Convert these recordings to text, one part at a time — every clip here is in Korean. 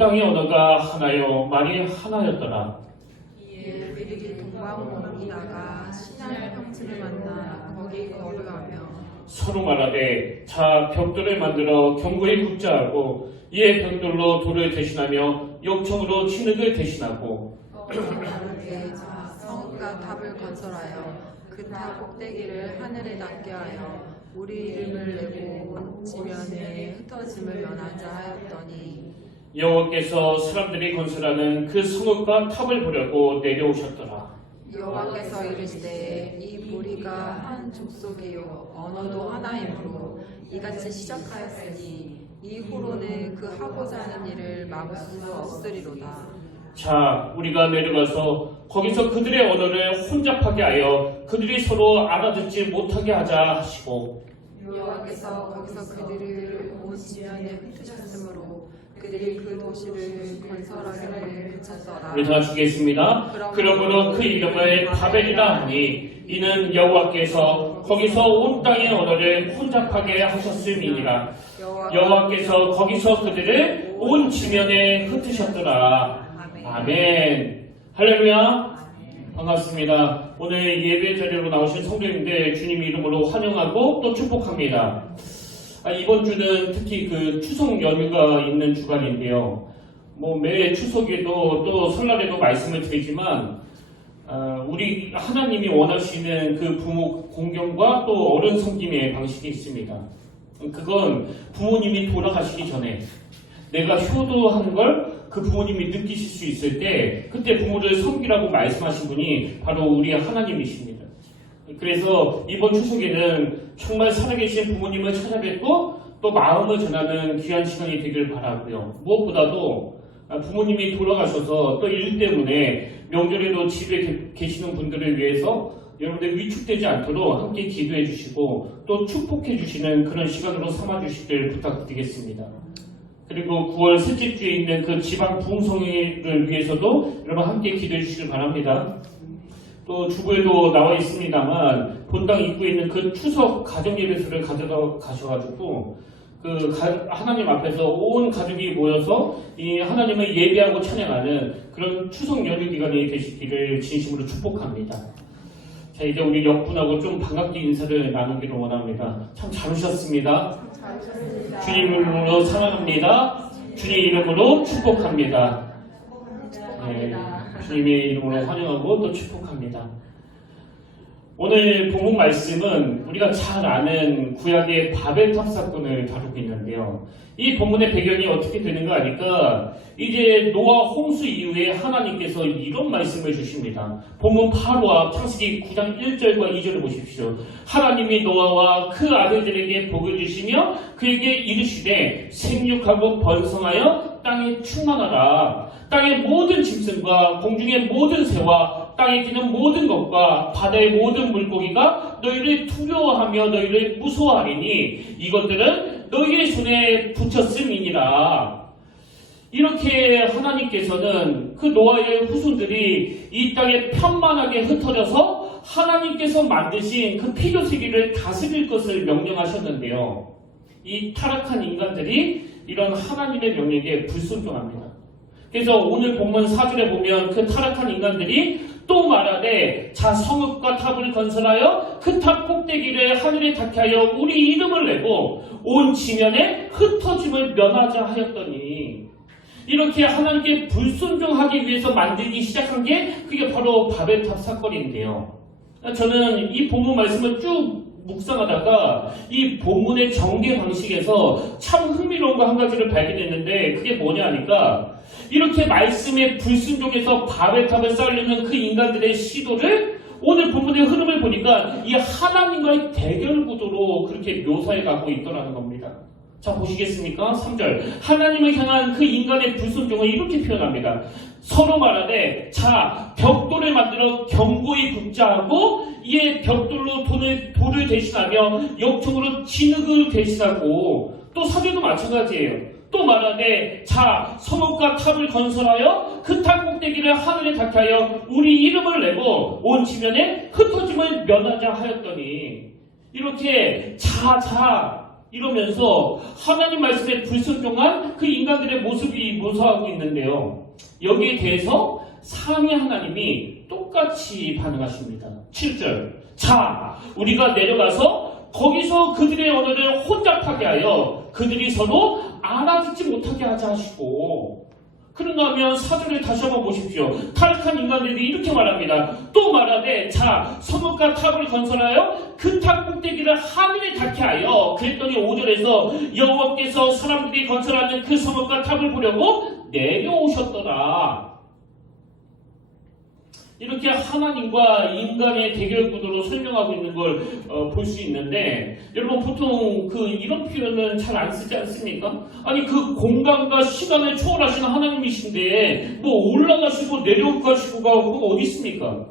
땅의 언어가 하나요 말이 하나였더라. 이에 그들이 동방으로 나가 시날 평지를 만나 거기 거류하며 서로 말하되 자 벽돌을 만들어 견고히 굽자 하고 이에 벽돌로 돌을 대신하며 역청으로 진흙을 대신하고 말하되 자 성읍과 탑을 건설하여 그 탑 꼭대기를 하늘에 닿게 하여 우리 이름을 내고 온 지면에 흩어짐을 면하자 하였더니 여호와께서 사람들이 건설하는 그 성읍과 탑을 보려고 내려오셨더라. 여호와께서 이르시되 이 무리가 한 족속이요 언어도 하나이므로 이같이 시작하였으니 이후로는 그 하고자 하는 일을 막을 수 없으리로다. 자 우리가 내려가서 거기서 그들의 언어를 혼잡하게 하여 그들이 서로 알아듣지 못하게 하자 하시고 여호와께서 거기서 그들을 온 지면에 흩으셨으므로 그들이 그 도시를 건설하기를 그쳤더라. 우리 다 주겠습니다. 그러므로 그 이름을 바벨이라 하니 이는 여호와께서 거기서 온 땅의 언어를 혼잡하게 하셨음이니라. 여호와께서 거기서 그들을 온 지면에 흩으셨더라. 아멘. 할렐루야. 반갑습니다. 오늘 예배 자리로 나오신 성도님들 주님 이름으로 환영하고 또 축복합니다. 이번 주는 특히 그 추석 연휴가 있는 주간인데요. 매 추석에도 또 설날에도 말씀을 드리지만 우리 하나님이 원하시는 그 부모 공경과 또 어른 섬김의 방식이 있습니다. 그건 부모님이 돌아가시기 전에 내가 효도하는 걸 그 부모님이 느끼실 수 있을 때 그때 부모를 섬기라고 말씀하신 분이 바로 우리 하나님이십니다. 그래서 이번 추석에는 정말 살아계신 부모님을 찾아뵙고 또 마음을 전하는 귀한 시간이 되길 바라고요. 무엇보다도 부모님이 돌아가셔서 또 일 때문에 명절에도 집에 계시는 분들을 위해서 여러분들 위축되지 않도록 함께 기도해 주시고 또 축복해 주시는 그런 시간으로 삼아 주시길 부탁드리겠습니다. 그리고 9월 셋째 주에 있는 그 지방 부흥성회를 위해서도 여러분 함께 기도해 주시길 바랍니다. 또 주부에도 나와 있습니다만 본당 입구에 있는 그 추석 가정예배소를 가져가셔가지고 그 하나님 앞에서 온 가족이 모여서 이 하나님을 예배하고 찬양하는 그런 추석 연휴 기간이 되시기를 진심으로 축복합니다. 자 이제 우리 옆분하고 좀 반갑게 인사를 나누기를 원합니다. 참 잘 오셨습니다. 주님 이름으로 사랑합니다. 주님 이름으로 축복합니다. 네, 주님의 이름으로 환영하고 또 축복합니다. 오늘 본문 말씀은 우리가 잘 아는 구약의 바벨탑 사건을 다루고 있는데요. 이 본문의 배경이 어떻게 되는가 하니까 이제 노아 홍수 이후에 하나님께서 이런 말씀을 주십니다. 본문 8와 창세기 9장 1절과 2절을 보십시오. 하나님이 노아와 그 아들들에게 복을 주시며 그에게 이르시되 생육하고 번성하여 땅에 충만하라. 땅의 모든 짐승과 공중의 모든 새와 땅에 기는 모든 것과 바다의 모든 물고기가 너희를 두려워하며 너희를 무서워하리니 이것들은 너희의 손에 붙였음이니라. 이렇게 하나님께서는 그 노아의 후손들이 이 땅에 편만하게 흩어져서 하나님께서 만드신 그 피조세계를 다스릴 것을 명령하셨는데요. 이 타락한 인간들이 이런 하나님의 명령에 불순종합니다. 그래서 오늘 본문 4절에 보면 그 타락한 인간들이 또 말하되 자 성읍과 탑을 건설하여 그 탑 꼭대기를 하늘에 닿게 하여 우리 이름을 내고 온 지면에 흩어짐을 면하자 하였더니 이렇게 하나님께 불순종하기 위해서 만들기 시작한 게 그게 바로 바벨탑 사건인데요. 저는 이 본문 말씀을 쭉 묵상하다가 이 본문의 전개 방식에서 참 흥미로운 거 한 가지를 발견했는데 그게 뭐냐 하니까 이렇게 말씀에 불순종해서 바벨탑을 쌓으려는 그 인간들의 시도를 오늘 본문의 흐름을 보니까 이 하나님과의 대결 구도로 그렇게 묘사해 가고 있더라는 겁니다. 자 보시겠습니까? 3절 하나님을 향한 그 인간의 불순종을 이렇게 표현합니다. 서로 말하되 자 벽돌을 만들어 견고히 굽자 하고 이에 벽돌로 돌을 대신하며 역청으로 진흙을 대신하고 또 4절도 마찬가지예요. 또 말하되 자 성읍과 탑을 건설하여 그 탑 꼭대기를 하늘에 닿게 하여 우리 이름을 내고 온 지면에 흩어짐을 면하자 하였더니 이렇게 자 이러면서 하나님 말씀에 불순종한 그 인간들의 모습이 묘사하고 있는데요. 여기에 대해서 삼위 하나님이 똑같이 반응하십니다. 7절. 자, 우리가 내려가서 거기서 그들의 언어를 혼잡하게 하여 그들이 서로 알아듣지 못하게 하자 하시고, 그런가 하면 4절을 다시 한번 보십시오. 타락한 인간들이 이렇게 말합니다. 또 말하되 자, 성읍과 탑을 건설하여 그 탑 꼭대기를 하늘에 닿게 하여, 그랬더니 5절에서 여호와께서 사람들이 건설하는 그 성읍과 탑을 보려고 내려오셨더라. 이렇게 하나님과 인간의 대결 구도로 설명하고 있는 걸 볼 수 있는데, 여러분 보통 이런 표현은 잘 안 쓰지 않습니까? 아니 그 공간과 시간을 초월하시는 하나님이신데 뭐 올라가시고 내려가시고가 어디 있습니까?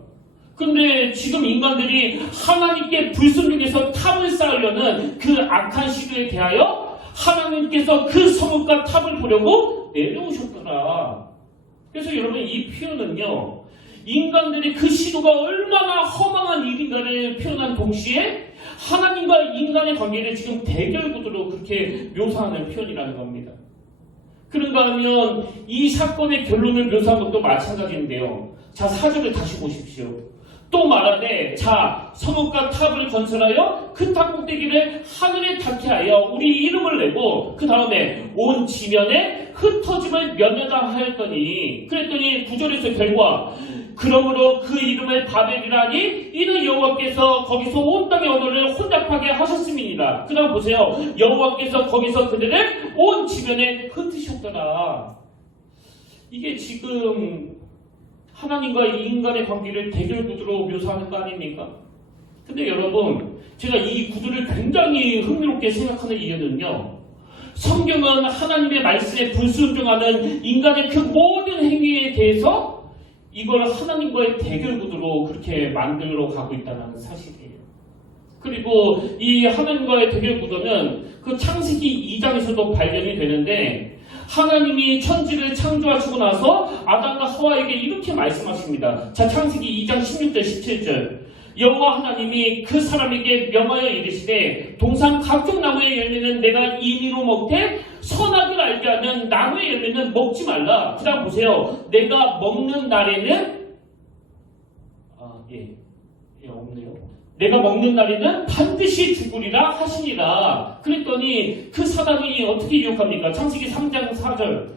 근데 지금 인간들이 하나님께 불순종해서 탑을 쌓으려는 그 악한 시도에 대하여 하나님께서 그 성읍과 탑을 보려고 내려오셨더라. 그래서 여러분 이 표현은요, 인간들의 그 시도가 얼마나 허망한 일인가를 표현한 동시에 하나님과 인간의 관계를 지금 대결 구도로 그렇게 묘사하는 표현이라는 겁니다. 그런가 하면 이 사건의 결론을 묘사한 것도 마찬가지인데요. 자, 4절을 다시 보십시오. 또 말하되 자, 성읍과 탑을 건설하여 그 탑 꼭대기를 하늘에 닿게 하여 우리 이름을 내고, 그 다음에 온 지면에 흩어짐을 면하다 하였더니, 그랬더니 9절에서 결과 그러므로 그 이름을 바벨이라니 이는 여호와께서 거기서 온 땅의 언어를 혼잡하게 하셨음이니라. 그 다음 보세요. 여호와께서 거기서 그들을 온 지면에 흩으셨더라. 이게 지금 하나님과 인간의 관계를 대결 구도로 묘사하는 거 아닙니까? 근데 여러분, 제가 이 구도를 굉장히 흥미롭게 생각하는 이유는요, 성경은 하나님의 말씀에 불순종하는 인간의 그 모든 행위에 대해서 이걸 하나님과의 대결 구도로 그렇게 만들어 가고 있다는 사실이에요. 그리고 이 하나님과의 대결 구도는 그 창세기 2장에서도 발견이 되는데, 하나님이 천지를 창조하시고 나서 아담과 하와에게 이렇게 말씀하십니다. 자, 창세기 2장 16절 17절. 여호와 하나님이 그 사람에게 명하여 이르시되 동산 각종 나무의 열매는 내가 임의로 먹되 선악을 알게 하는 나무의 열매는 먹지 말라. 그 다음 보세요. 내가 먹는 날에는 없네요. 내가 먹는 날에는 반드시 죽으리라 하시니라. 그랬더니 그 사단이 어떻게 유혹합니까? 창세기 3장 4절.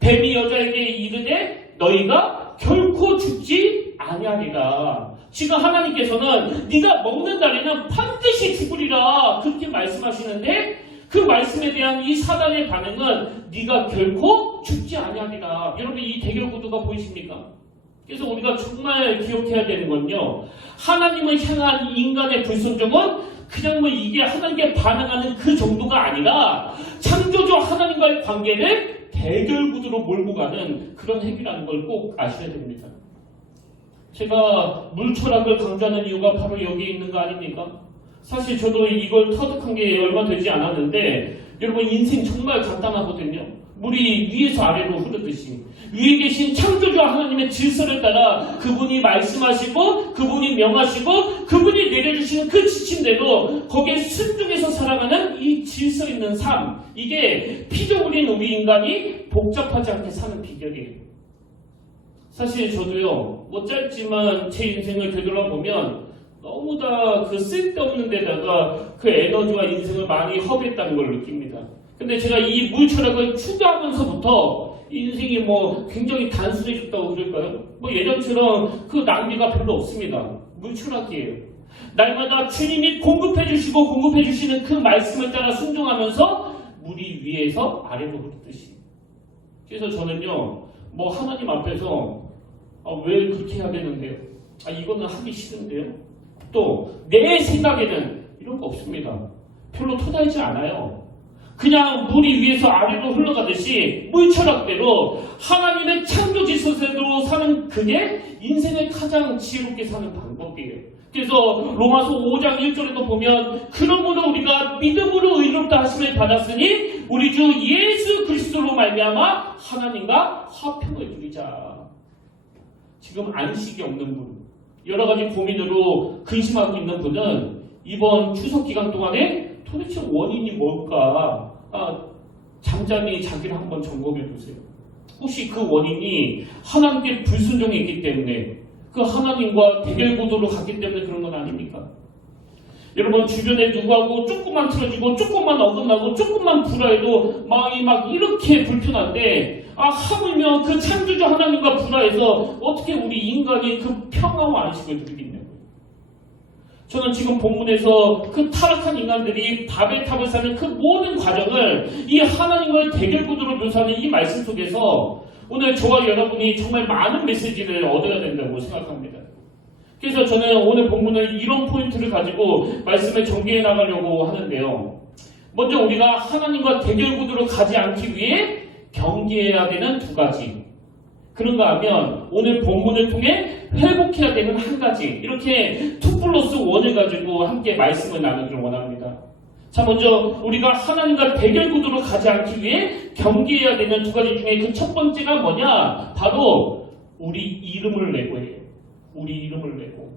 뱀이 여자에게 이르되 너희가 결코 죽지 아니하리라. 지금 하나님께서는 네가 먹는 날에는 반드시 죽으리라 그렇게 말씀하시는데, 그 말씀에 대한 이 사단의 반응은 네가 결코 죽지 아니하리라. 여러분 이 대결 구도가 보이십니까? 그래서 우리가 정말 기억해야 되는 건요, 하나님을 향한 인간의 불순종은 그냥 뭐 이게 하나님께 반응하는 그 정도가 아니라 창조주 하나님과의 관계를 대결 구도로 몰고 가는 그런 행위라는 걸 꼭 아셔야 됩니다. 제가 물철학을 강조하는 이유가 바로 여기에 있는 거 아닙니까? 사실 저도 이걸 터득한 게 얼마 되지 않았는데, 여러분 인생 정말 간단하거든요. 물이 위에서 아래로 흐르듯이 위에 계신 창조주 하나님의 질서를 따라 그분이 말씀하시고 그분이 명하시고 그분이 내려주시는 그 지침대로 거기에 순종해서 살아가는 이 질서 있는 삶, 이게 피조물인 우리 인간이 복잡하지 않게 사는 비결이에요. 사실 저도요, 뭐 짧지만 제 인생을 되돌아보면 너무 다 그 쓸데없는 데다가 그 에너지와 인생을 많이 허비했다는 걸 느낍니다. 근데 제가 이 물철학을 추구하면서부터 인생이 뭐 굉장히 단순해졌다고 그럴까요? 뭐 예전처럼 그 낭비가 별로 없습니다. 물철학이에요. 날마다 주님이 공급해 주시는 그 말씀을 따라 순종하면서 물이 위에서 아래로 흐르듯이. 그래서 저는요, 뭐 하나님 앞에서 왜 그렇게 해야 되는데요? 이거는 하기 싫은데요? 또 내 생각에는 이런 거 없습니다. 별로 토다이지 않아요. 그냥 물이 위에서 아래로 흘러가듯이 물철학대로 하나님의 창조 질서대로 사는 그게 인생을 가장 지혜롭게 사는 방법이에요. 그래서 로마서 5장 1절에도 보면 그러므로 우리가 믿음으로 의롭다 하심을 받았으니 우리 주 예수 그리스도로 말미암아 하나님과 화평을 누리자. 지금 안식이 없는 분, 여러 가지 고민으로 근심하고 있는 분은 이번 추석 기간 동안에 도대체 원인이 뭘까? 잠잠히 자기를 한번 점검해 보세요. 혹시 그 원인이 하나님께 불순종이 있기 때문에 그 하나님과 대결 구도로 갔기 때문에 그런 건 아닙니까? 여러분 주변에 누구하고 조금만 틀어지고 조금만 어긋나고 조금만 불화해도 마음이 막 이렇게 불편한데 하물며 그 창조주 하나님과 불화해서 어떻게 우리 인간이 그 평화와 안식을 누리겠냐고요. 저는 지금 본문에서 그 타락한 인간들이 바벨 탑을 쌓는 그 모든 과정을 이 하나님과의 대결 구도로 묘사하는 이 말씀 속에서 오늘 저와 여러분이 정말 많은 메시지를 얻어야 된다고 생각합니다. 그래서 저는 오늘 본문을 이런 포인트를 가지고 말씀을 전개해 나가려고 하는데요. 먼저 우리가 하나님과 대결 구도로 가지 않기 위해 경계해야 되는 두 가지. 그런가 하면 오늘 본문을 통해 회복해야 되는 한 가지. 이렇게 2+1을 가지고 함께 말씀을 나누기를 원합니다. 자, 먼저 우리가 하나님과 대결 구도로 가지 않기 위해 경계해야 되는 두 가지 중에 그 첫 번째가 뭐냐? 바로 우리 이름을 내고 해요. 우리 이름을 내고.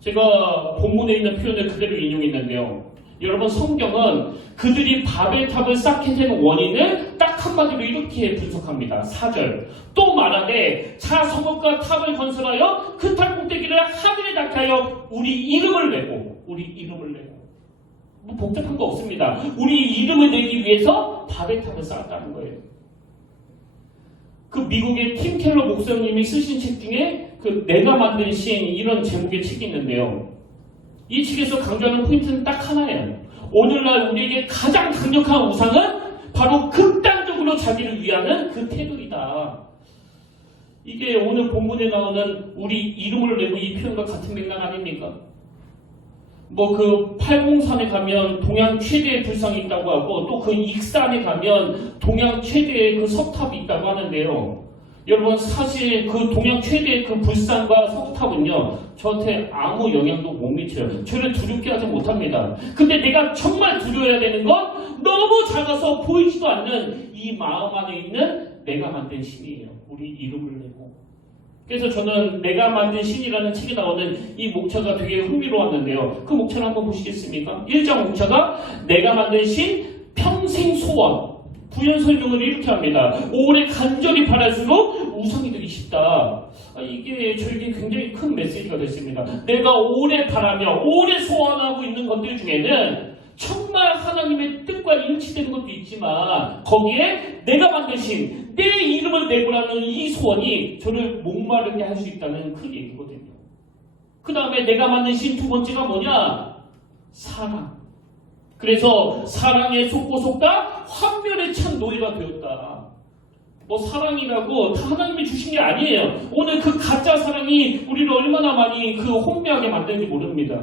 제가 본문에 있는 표현을 그대로 인용했는데요. 여러분 성경은 그들이 바벨탑을 쌓게 된 원인을 딱 한마디로 이렇게 분석합니다. 4절. 또 말하되 자 성읍과 탑을 건설하여 그 탑 꼭대기를 하늘에 닿게 하여 우리 이름을 내고. 우리 이름을 내고. 뭐 복잡한 거 없습니다. 우리 이름을 내기 위해서 바벨탑을 쌓았다는 거예요. 그 미국의 팀 켈러 목사님이 쓰신 책 중에 그 내가 만든 신 이런 제목의 책이 있는데요. 이 책에서 강조하는 포인트는 딱 하나예요. 오늘날 우리에게 가장 강력한 우상은 바로 극단적으로 자기를 위하는 그 태도이다. 이게 오늘 본문에 나오는 우리 이름을 내고 이 표현과 같은 맥락 아닙니까? 뭐 그 팔공산에 가면 동양 최대의 불상이 있다고 하고 또 그 익산에 가면 동양 최대의 그 석탑이 있다고 하는데요. 여러분 사실 그 동양 최대의 그 불상과 석탑은요 저한테 아무 영향도 못 미쳐요. 저를 두렵게 하지 못합니다. 근데 내가 정말 두려워야 되는 건 너무 작아서 보이지도 않는 이 마음 안에 있는 내가 만든 신이에요. 우리 이름을 내고. 그래서 저는 내가 만든 신이라는 책에 나오는 이 목차가 되게 흥미로웠는데요. 그 목차를 한번 보시겠습니까? 1장 목차가 내가 만든 신 평생 소원. 부연 설명을 이렇게 합니다. 오래 간절히 바랄수록 우상이 되기 쉽다. 이게 저에게 굉장히 큰 메시지가 됐습니다. 내가 오래 바라며 오래 소원하고 있는 것들 중에는 정말 하나님의 뜻과 일치되는 것도 있지만 거기에 내가 만드신 내 이름을 내보라는 이 소원이 저를 목마르게 할 수 있다는 그 얘기거든요. 그 다음에 내가 만드신 두 번째가 뭐냐? 사랑. 그래서 사랑에 속고 속다 환멸에 찬 노예가 되었다. 뭐 사랑이라고 다 하나님이 주신 게 아니에요. 오늘 그 가짜 사랑이 우리를 얼마나 많이 그 혼미하게 만드는지 모릅니다.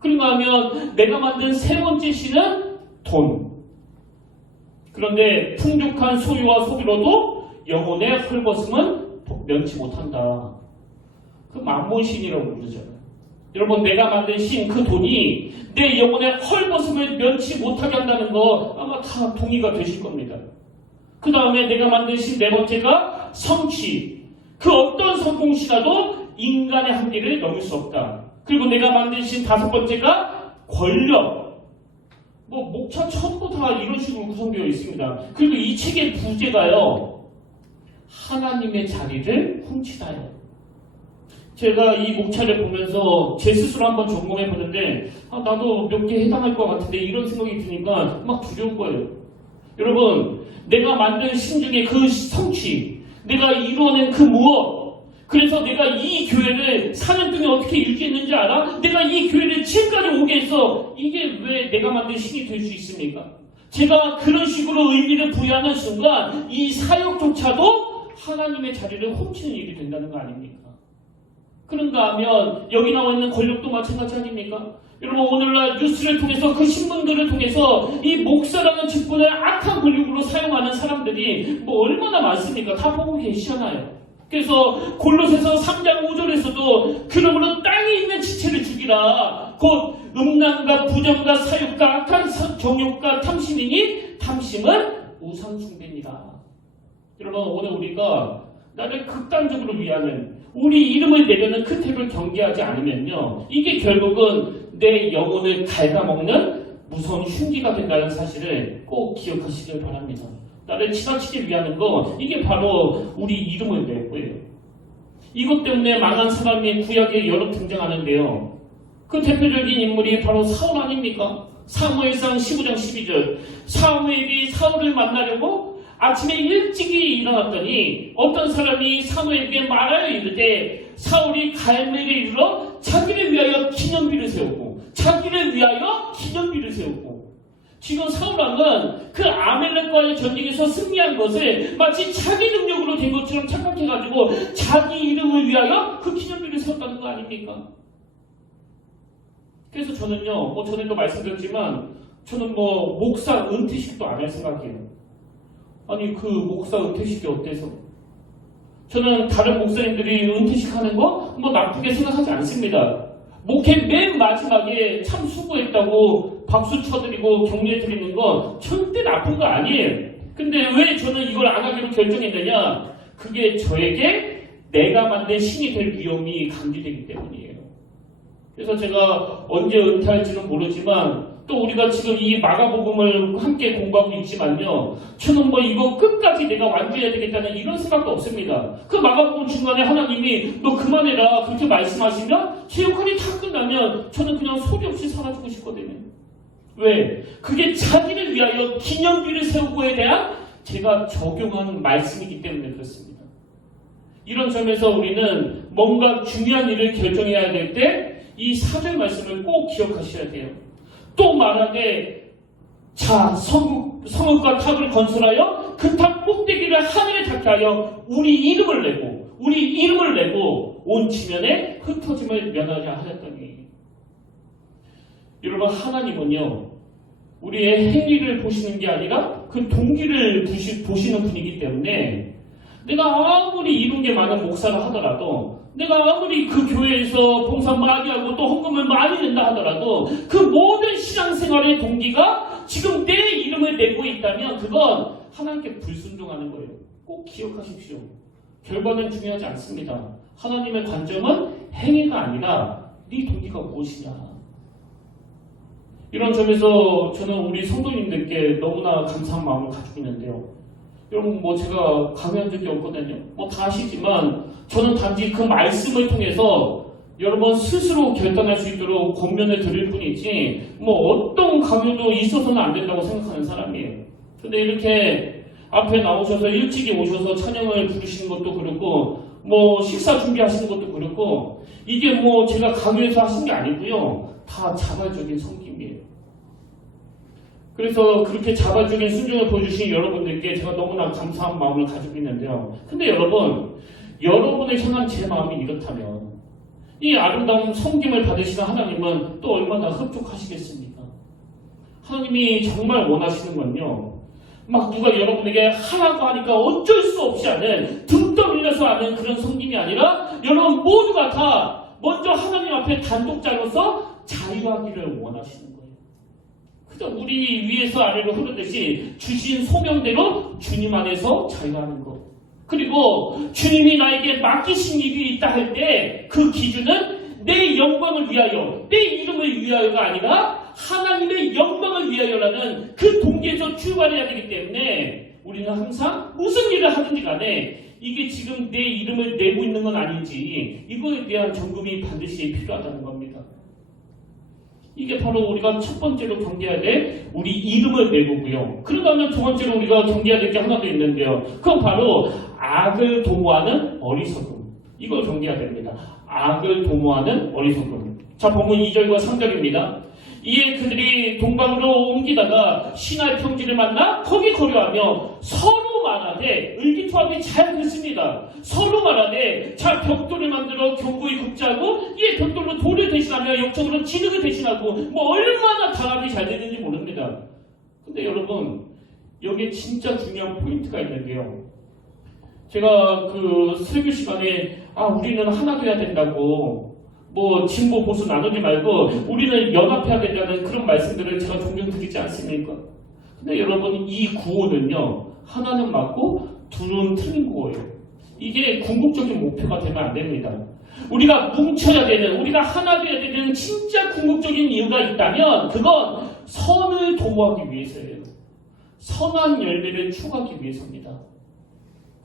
그런가 하면 내가 만든 세 번째 신은 돈. 그런데 풍족한 소유와 소비로도 영혼의 헐벗음은 면치 못한다. 그 만몬신이라고 부르잖아요. 여러분 내가 만든 신 그 돈이 내 영혼의 헐벗음을 면치 못하게 한다는 거 아마 다 동의가 되실 겁니다. 그 다음에 내가 만든 신 네 번째가 성취. 그 어떤 성공시라도 인간의 한계를 넘을 수 없다. 그리고 내가 만든 신 다섯 번째가 권력. 뭐 목차 전부 다 이런 식으로 구성되어 있습니다. 그리고 이 책의 부제가요. 하나님의 자리를 훔치다요. 제가 이 목차를 보면서 제 스스로 한번 점검해 보는데 나도 몇 개 해당할 것 같은데 이런 생각이 드니까 막 두려운 거예요. 여러분 내가 만든 신 중에 그 성취, 내가 이루어낸 그 무엇, 그래서 내가 이 교회를 4년 동안 어떻게 유지했는지 알아? 내가 이 교회를 지금까지 오게 했어. 이게 왜 내가 만든 신이 될 수 있습니까? 제가 그런 식으로 의미를 부여하는 순간 이 사역조차도 하나님의 자리를 훔치는 일이 된다는 거 아닙니까? 그런가 하면 여기 나와 있는 권력도 마찬가지 아닙니까? 여러분 오늘날 뉴스를 통해서 그 신문들을 통해서 이 목사라는 직분을 악한 권력으로 사용하는 사람들이 뭐 얼마나 많습니까? 다 보고 계시잖아요. 그래서 골로새서 3장 5절에서도 그러므로 땅에 있는 지체를 죽이라. 곧 음란과 부정과 사욕과 악한 정욕과 탐심이니 탐심은 우상 숭배니라. 여러분 오늘 우리가 나를 극단적으로 위하는 우리 이름을 내려는 그 태도를 경계하지 않으면요 이게 결국은 내 영혼을 갉아먹는 무서운 흉기가 된다는 사실을 꼭 기억하시길 바랍니다. 나를 지나치게 위하는 거, 이게 바로 우리 이름을 낼 거예요. 이것 때문에 망한 사람이 구약에 여러 등장하는데요. 그 대표적인 인물이 바로 사울 아닙니까? 사무엘상 15장 12절. 사무엘이 사울을 만나려고 아침에 일찍이 일어났더니 어떤 사람이 사무엘에게 말하여 이르되 사울이 갈멜에 이르러 자기를 위하여 기념비를 세우고 자기를 위하여 기념비를 세우고 지금 사울왕은 그 아멜렉과의 전쟁에서 승리한 것을 마치 자기 능력으로 된 것처럼 착각해가지고 자기 이름을 위하여 그 기념비를 세웠다는 거 아닙니까? 그래서 저는요, 전에도 말씀드렸지만 저는 목사 은퇴식도 안 할 생각이에요. 아니 그 목사 은퇴식이 어때서? 저는 다른 목사님들이 은퇴식 하는 거 나쁘게 생각하지 않습니다. 목회 맨 마지막에 참 수고했다고 박수 쳐드리고 격려해드리는 거 절대 나쁜 거 아니에요. 근데 왜 저는 이걸 안 하기로 결정했느냐? 그게 저에게 내가 만든 신이 될 위험이 감지되기 때문이에요. 그래서 제가 언제 은퇴할지는 모르지만 또 우리가 지금 이 마가복음을 함께 공부하고 있지만요. 저는 이거 끝까지 내가 완주해야 되겠다는 이런 생각도 없습니다. 그 마가복음 중간에 하나님이 너 그만해라 그렇게 말씀하시면 제 역할이 다 끝나면 저는 그냥 소리 없이 사라지고 싶거든요. 왜? 그게 자기를 위하여 기념비를 세우고에 대한 제가 적용한 말씀이기 때문에 그렇습니다. 이런 점에서 우리는 뭔가 중요한 일을 결정해야 될 때 이 4절 말씀을 꼭 기억하셔야 돼요. 또 말하되 자 성읍과 탑을 건설하여 그 탑 꼭대기를 하늘에 닿게 하여 우리 이름을 내고 온 지면에 흩어짐을 면하자 하였더니 여러분 하나님은요 우리의 행위를 보시는 게 아니라 그 동기를 보시는 분이기 때문에 내가 아무리 이룬 게 많은 목사를 하더라도 내가 아무리 그 교회에서 봉사 많이 하고 또 헌금을 많이 낸다 하더라도 그 모든 신앙생활의 동기가 지금 내 이름을 내고 있다면 그건 하나님께 불순종하는 거예요. 꼭 기억하십시오. 결과는 중요하지 않습니다. 하나님의 관점은 행위가 아니라 네 동기가 무엇이냐. 이런 점에서 저는 우리 성도님들께 너무나 감사한 마음을 가지고 있는데요. 여러분 제가 강요한 적이 없거든요. 다 아시지만 저는 단지 그 말씀을 통해서 여러분 스스로 결단할 수 있도록 권면을 드릴 뿐이지 어떤 강요도 있어서는 안 된다고 생각하는 사람이에요. 근데 이렇게 앞에 나오셔서 일찍이 오셔서 찬양을 부르시는 것도 그렇고 식사 준비하시는 것도 그렇고 이게 제가 강요해서 하신 게 아니고요. 다 자발적인 섬김이에요. 그래서 그렇게 자발적인 순종을 보여주신 여러분들께 제가 너무나 감사한 마음을 가지고 있는데요. 근데 여러분을 향한 제 마음이 이렇다면 이 아름다운 섬김을 받으시는 하나님은 또 얼마나 흡족하시겠습니까? 하나님이 정말 원하시는 건요. 누가 여러분에게 하라고 하니까 어쩔 수 없이 하는 등 떠밀려서 하는 그런 섬김이 아니라 여러분 모두가 다 먼저 하나님 앞에 단독자로서 자유하기를 원하시는 거예요. 그저 물이 위에서 아래로 흐르듯이 주신 소명대로 주님 안에서 자유하는 것. 그리고 주님이 나에게 맡기신 일이 있다 할 때 그 기준은 내 영광을 위하여, 내 이름을 위하여가 아니라 하나님의 영광을 위하여라는 그 동기에서 출발해야 되기 때문에 우리는 항상 무슨 일을 하든지 간에 이게 지금 내 이름을 내고 있는 건 아닌지 이거에 대한 점검이 반드시 필요하다는 겁니다. 이게 바로 우리가 첫 번째로 경계해야 될 우리 이름을 내보고요. 그러다면 두 번째로 우리가 경계해야 될 게 하나 더 있는데요. 그건 바로 악을 도모하는 어리석음. 이걸 경계해야 됩니다. 악을 도모하는 어리석음. 자, 본문 2절과 3절입니다. 이에 그들이 동방으로 옮기다가 시날 평지를 만나 거기 거류하며 서로 말하되 의기투합이 잘 됐습니다. 서로 말하되 자 벽돌을 만들어 견고히 굽자고 이에 벽돌로 돌을 대신하며 역적으로 진흙을 대신하고 얼마나 단합이 잘 되는지 모릅니다. 근데 여러분 여기에 진짜 중요한 포인트가 있는데요. 제가 그 설교 시간에 우리는 하나 돼야 된다고 진보 보수 나누지 말고 우리는 연합해야 된다는 그런 말씀들을 제가 종종 드리지 않습니까? 근데 여러분 이 구호는요. 하나는 맞고 둘은 틀린 구호예요. 이게 궁극적인 목표가 되면 안 됩니다. 우리가 뭉쳐야 되는, 우리가 하나 되어야 되는 진짜 궁극적인 이유가 있다면 그건 선을 도모하기 위해서예요. 선한 열매를 추구하기 위해서입니다.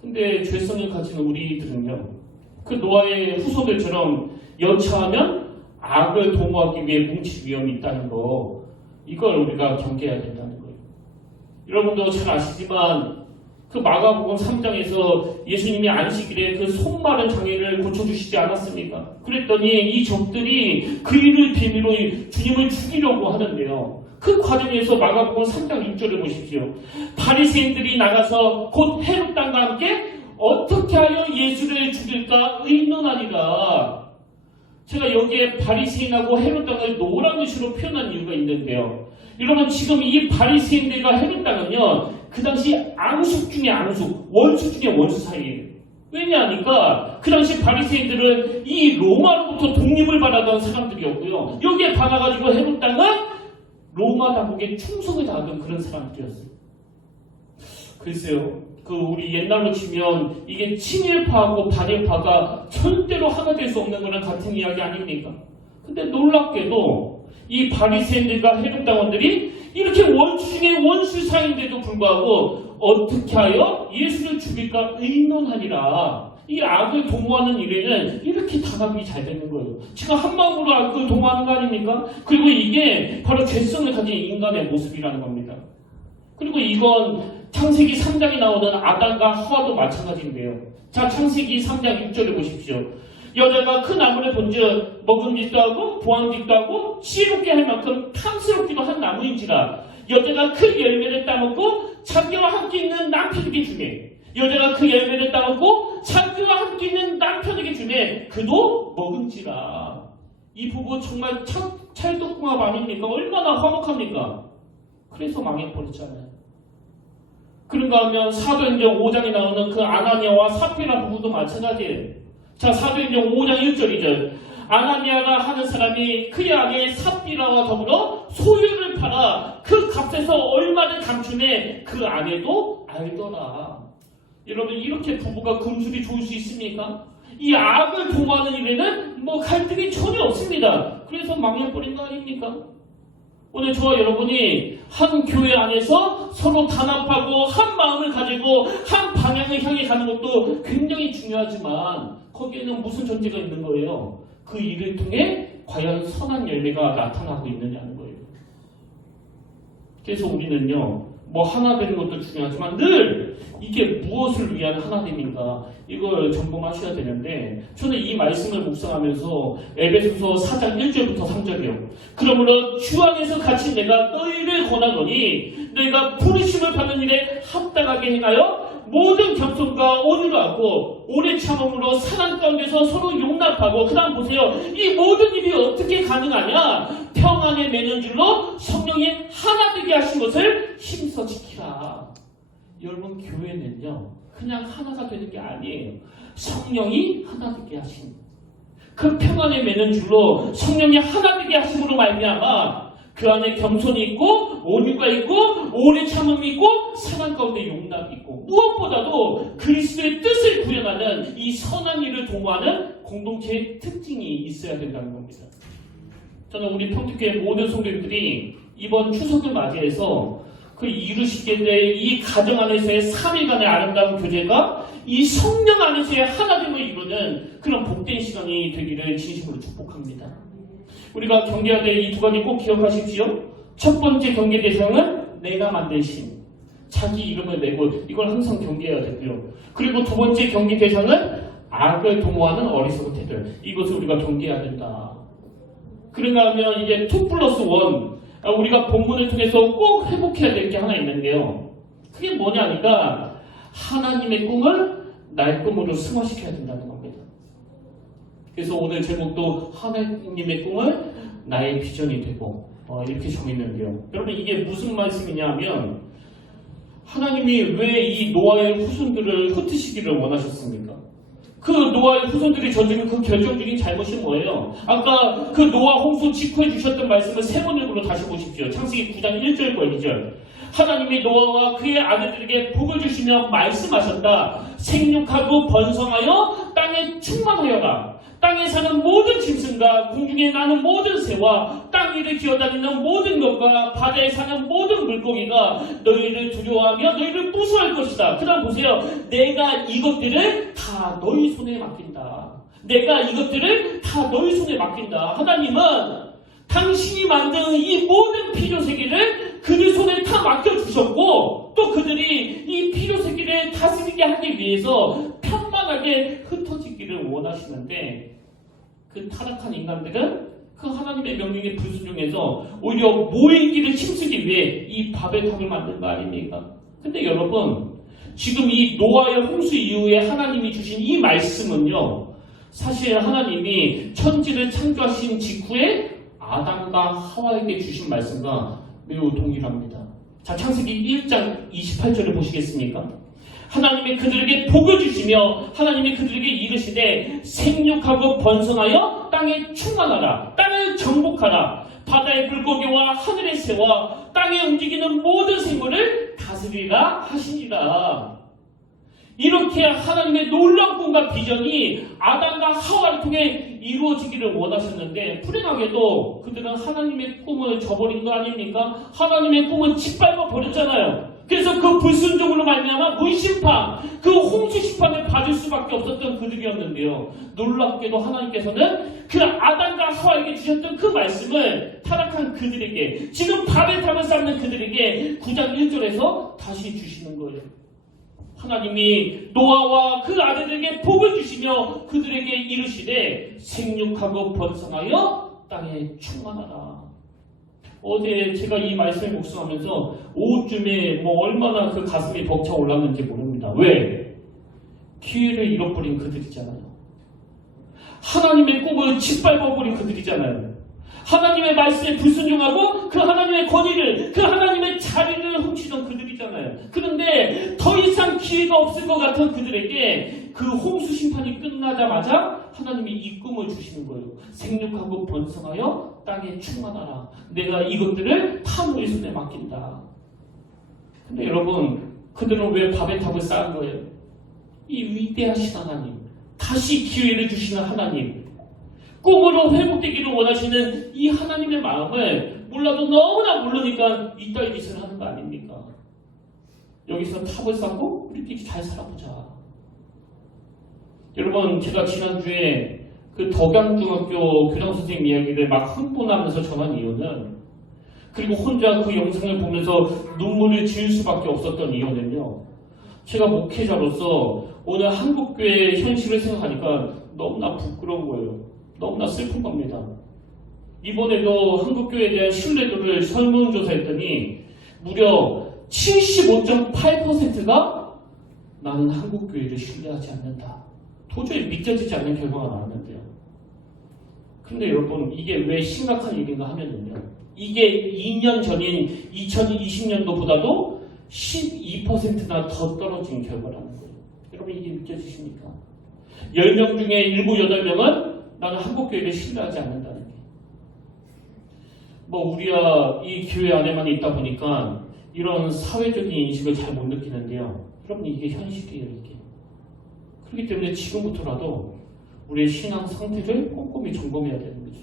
근데 죄성을 가진 우리들은요, 그 노아의 후손들처럼 여차하면 악을 도모하기 위해 뭉칠 위험이 있다는 거, 이걸 우리가 경계해야 된다는 거예요. 여러분도 잘 아시지만 그 마가복음 3장에서 예수님이 안식일에 그 손마른 장애를 고쳐주시지 않았습니까? 그랬더니 이 적들이 그 일을 빌미로 주님을 죽이려고 하는데요. 그 과정에서 마가복음 3장 6절을 보십시오. 바리새인들이 나가서 곧 헤롯 왕과 함께 어떻게 하여 예수를 죽일까 의논하니라. 제가 여기에 바리새인하고 헤롯 왕을 노란 글씨로 표현한 이유가 있는데요. 여러분, 지금 이 바리새인들과 헤롯 왕은요, 그 당시 앙숙 중에 앙숙, 원수 중에 원수 사이예요. 왜냐하니까 그 당시 바리새인들은 이 로마로부터 독립을 바라던 사람들이었고요. 여기에 받아가지고 헤롯 왕은 로마 당국에 충성을 다하던 그런 사람들이었어요. 글쎄요, 그 우리 옛날로 치면 이게 친일파하고 반일파가 절대로 하나 될 수 없는 거랑 같은 이야기 아닙니까? 근데 놀랍게도 이 바리새인들과 헤롯 당원들이 이렇게 원수 중에 원수 사이인데도 불구하고 어떻게 하여 예수를 죽일까 의논하니라. 이 악을 도모하는 일에는 이렇게 단합이 잘 되는 거예요. 지금 한마음으로 악을 도모하는 거 아닙니까? 그리고 이게 바로 죄성을 가진 인간의 모습이라는 겁니다. 그리고 이건 창세기 3장에 나오는 아담과 하와도 마찬가지인데요. 자, 창세기 3장 6절을 보십시오. 여자가 그 나무를 본즉 먹음직도 하고 보암직도 하고 지혜롭게 할 만큼 탐스럽기도 한 나무인지라. 여자가 그 열매를 따먹고 자기와 함께 있는 남편에게 주매. 여자가 그 열매를 따먹고 자기와 함께 있는 남편에게 주매 그도 먹은지라. 이 부부 정말 찰떡궁합 아닙니까? 얼마나 화목합니까? 그래서 망해버렸잖아요. 그런가 하면 사도행전 5장에 나오는 그 아나니아와 삽비라 부부도 마찬가지예요. 자, 사도행전 5장 1절 2절. 아나니아라 하는 사람이 그의 아내 삽비라와 더불어 소유를 팔아 그 값에서 얼마를 감추매 그 아내도 알더라. 여러분, 이렇게 부부가 금술이 좋을 수 있습니까? 이 악을 도모하는 일에는 뭐 갈등이 전혀 없습니다. 그래서 망해버린 거 아닙니까? 오늘 저와 여러분이 한 교회 안에서 서로 단합하고 한 마음을 가지고 한 방향을 향해 가는 것도 굉장히 중요하지만 거기에는 무슨 전제가 있는 거예요? 그 일을 통해 과연 선한 열매가 나타나고 있느냐는 거예요. 그래서 우리는요, 뭐 하나 되는 것도 중요하지만 늘 이게 무엇을 위한 하나됨인가, 이걸 점검하셔야 되는데, 저는 이 말씀을 묵상하면서 에베소서 4장 1절부터 3절이요. 그러므로 주 안에서 같이 내가 너희를 권하노니 너희가 부르심을 받는 일에 합당하게 행하여 모든 겸손과 온유로 하고 오래 참음으로 사랑 가운데서 서로 용납하고, 그 다음 보세요. 이 모든 일이 어떻게 가능하냐? 평안에 매는 줄로 성령이 하나 되게 하신 것을 힘써 지키라. 여러분, 교회는요 그냥 하나가 되는 게 아니에요. 성령이 하나 되게 하신 그 평안에 매는 줄로 성령이 하나 되게 하심으로 말미암아 그 안에 겸손이 있고 온유가 있고 오래 참음이 있고 사랑 가운데 용납이 있고, 무엇보다도 그리스도의 뜻을 구현하는 이 선한 일을 도모하는 공동체의 특징이 있어야 된다는 겁니다. 저는 우리 평택교회 모든 성도님들이 이번 추석을 맞이해서 그 이루시게 될 이 가정 안에서의 3일간의 아름다운 교제가 이 성령 안에서의 하나됨을 이루는 그런 복된 시간이 되기를 진심으로 축복합니다. 우리가 경계해야 될 이 두 가지 꼭 기억하십시오. 첫 번째 경계 대상은 내가 만드신 자기 이름을 내고, 이걸 항상 경계해야 되고요. 그리고 두 번째 경계 대상은 악을 도모하는 어리석은 태들, 이것을 우리가 경계해야 된다. 그런가 하면 이제 2+1, 우리가 본문을 통해서 꼭 회복해야 될 게 하나 있는데요. 그게 뭐냐니까 하나님의 꿈을 나의 꿈으로 승화시켜야 된다는 겁니다. 그래서 오늘 제목도 하나님의 꿈을 나의 비전이 되고, 이렇게 정했는데요. 여러분, 이게 무슨 말씀이냐 하면 하나님이 왜 이 노아의 후손들을 흩으시기를 원하셨습니까? 그 노아의 후손들이 저지른 그 결정적인 잘못이 뭐예요? 아까 그 노아 홍수 직후에 주셨던 말씀을 세 번역으로 다시 보십시오. 창세기 9장 1절과 2절. 하나님이 노아와 그의 아들들에게 복을 주시며 말씀하셨다. 생육하고 번성하여 땅에 충만하여라. 땅에 사는 모든 짐승과 공중에 나는 모든 새와 땅 위를 기어다니는 모든 것과 바다에 사는 모든 물고기가 너희를 두려워하며 너희를 무서워할 것이다. 그 다음 보세요. 내가 이것들을 다 너희 손에 맡긴다. 내가 이것들을 다 너희 손에 맡긴다. 하나님은 당신이 만든 이 모든 필요세계를 그들 손에 다 맡겨주셨고 또 그들이 이 필요세계를 다스리게 하기 위해서 편만하게 흩어지기를 원하시는데 그 타락한 인간들은 그 하나님의 명령에 불순종해서 오히려 모이기를 힘쓰기 위해 이 바벨 탑을 만든 거 아닙니까? 근데 여러분 지금 이 노아의 홍수 이후에 하나님이 주신 이 말씀은요 사실 하나님이 천지를 창조하신 직후에 아담과 하와에게 주신 말씀과 매우 동일합니다. 자, 창세기 1장 28절을 보시겠습니까? 하나님이 그들에게 복을 주시며 하나님이 그들에게 이르시되 생육하고 번성하여 땅에 충만하라. 땅을 정복하라. 바다의 물고기와 하늘의 새와 땅에 움직이는 모든 생물을 다스리라 하시니라. 이렇게 하나님의 놀라운 꿈과 비전이 아담과 하와를 통해 이루어지기를 원하셨는데 불행하게도 그들은 하나님의 꿈을 저버린 거 아닙니까? 하나님의 꿈은 짓밟아 버렸잖아요. 그래서 그 불순종으로 말미암아 문심판, 그 홍수 심판을 받을 수밖에 없었던 그들이었는데요. 놀랍게도 하나님께서는 그 아담과 하와에게 주셨던 그 말씀을 타락한 그들에게, 지금 바벨탑을 쌓는 그들에게 9장 1절에서 다시 주시는 거예요. 하나님이 노아와 그 아들에게 복을 주시며 그들에게 이르시되 생육하고 번성하여 땅에 충만하라. 어제 제가 이 말씀을 묵상하면서 오후쯤에 얼마나 그 가슴이 벅차 올랐는지 모릅니다. 왜? 기회를 잃어버린 그들이잖아요. 하나님의 꿈을 짓밟아버린 그들이잖아요. 하나님의 말씀에 불순종하고 그 하나님의 권위를, 그 하나님의 자리를 훔치던 그들이잖아요. 그런데 더 이상 기회가 없을 것 같은 그들에게 그 홍수 심판이 끝나자마자 하나님이 이 꿈을 주시는 거예요. 생육하고 번성하여 땅에 충만하라. 내가 이것들을 다 너희 손에 맡긴다. 근데 여러분, 그들은 왜 바벨탑을 쌓은 거예요? 이 위대하신 하나님, 다시 기회를 주시는 하나님, 꿈으로 회복되기를 원하시는 이 하나님의 마음을 몰라도 너무나 모르니까 이따위 짓을 하는 거 아닙니까? 여기서 탑을 쌓고 우리끼리 잘 살아보자. 여러분, 제가 지난주에 그 덕양중학교 교장선생님 이야기를 막 흥분하면서 전한 이유는, 그리고 혼자 그 영상을 보면서 눈물을 지을 수밖에 없었던 이유는요, 제가 목회자로서 오늘 한국교회의 현실을 생각하니까 너무나 부끄러운 거예요. 너무나 슬픈 겁니다. 이번에도 한국교회에 대한 신뢰도를 설문조사했더니 무려 75.8%가 나는 한국교회를 신뢰하지 않는다. 도저히 믿겨지지 않는 결과가 나왔는데요. 근데 여러분, 이게 왜 심각한 일인가 하면은요, 이게 2년 전인 2020년도보다도 12%나 더 떨어진 결과라는 거예요. 여러분, 이게 믿겨지십니까? 10명 중에 7, 8명은 나는 한국교회를 신뢰하지 않는다는 게. 우리가 이 교회 안에만 있다 보니까 이런 사회적인 인식을 잘 못 느끼는데요. 여러분, 이게 현실이에요, 이게. 그렇기 때문에 지금부터라도 우리의 신앙 상태를 꼼꼼히 점검해야 되는 거죠.